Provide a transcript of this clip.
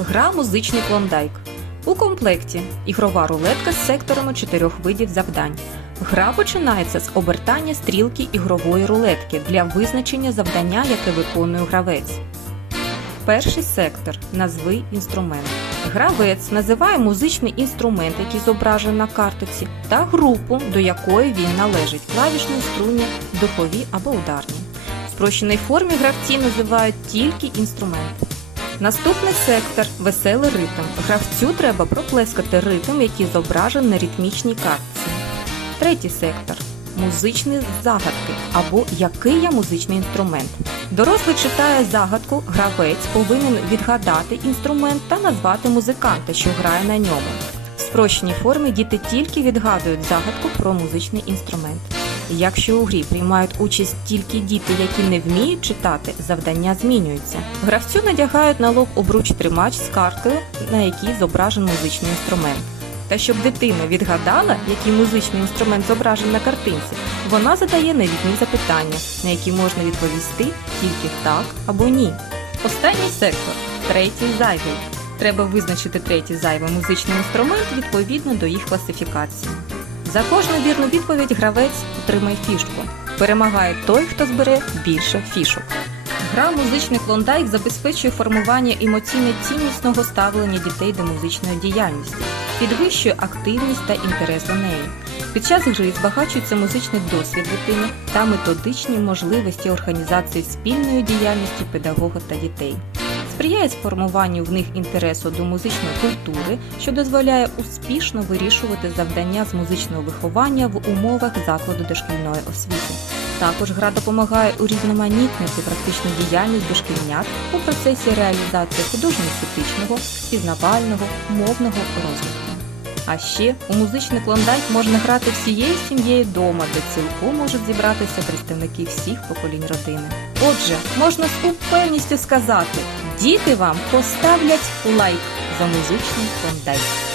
Гра музичний клондайк. У комплекті ігрова рулетка з секторами чотирьох видів завдань. Гра починається з обертання стрілки ігрової рулетки для визначення завдання, яке виконує гравець. Перший сектор назви інструмент. Гравець називає музичний інструмент, який зображений на карточці, та групу, до якої він належить клавішні, струнні, духові або ударні. В спрощеній формі гравці називають тільки інструмент. Наступний сектор веселий ритм. Гравцю треба проплескати ритм, який зображений на ритмічній картці. Третій сектор музичні загадки або який я музичний інструмент. Дорослий читає загадку, гравець повинен відгадати інструмент та назвати музиканта, що грає на ньому. В спрощеній формі діти тільки відгадують загадку про музичний інструмент. Якщо у грі приймають участь тільки діти, які не вміють читати, завдання змінюється. Гравцю надягають на лоб обруч тримач з карткою, на якій зображений музичний інструмент. Та щоб дитина відгадала, який музичний інструмент зображений на картинці, вона задає невідні запитання, на які можна відповісти тільки так або ні. Останній сектор третій зайвий. Треба визначити третій зайвий музичний інструмент відповідно до їх класифікації. За кожну вірну відповідь гравець отримає фішку. Перемагає той, хто збере більше фішок. Гра музичний клондайк забезпечує формування емоційно ціннісного ставлення дітей до музичної діяльності, підвищує активність та інтерес до неї. Під час гри збагачується музичний досвід дитини та методичні можливості організації спільної діяльності педагога та дітей. Сприяє сформуванню в них інтересу до музичної культури, що дозволяє успішно вирішувати завдання з музичного виховання в умовах закладу дошкільної освіти. Також гра допомагає урізноманітнити практичну діяльність дошкільнят у процесі реалізації художньо-естетичного, пізнавального, мовного розвитку. А ще у музичний клондайк можна грати всією сім'єю дома, де цілком можуть зібратися представники всіх поколінь родини. Отже, можна з упевністю сказати, діти вам поставлять лайк за музичний клондайк.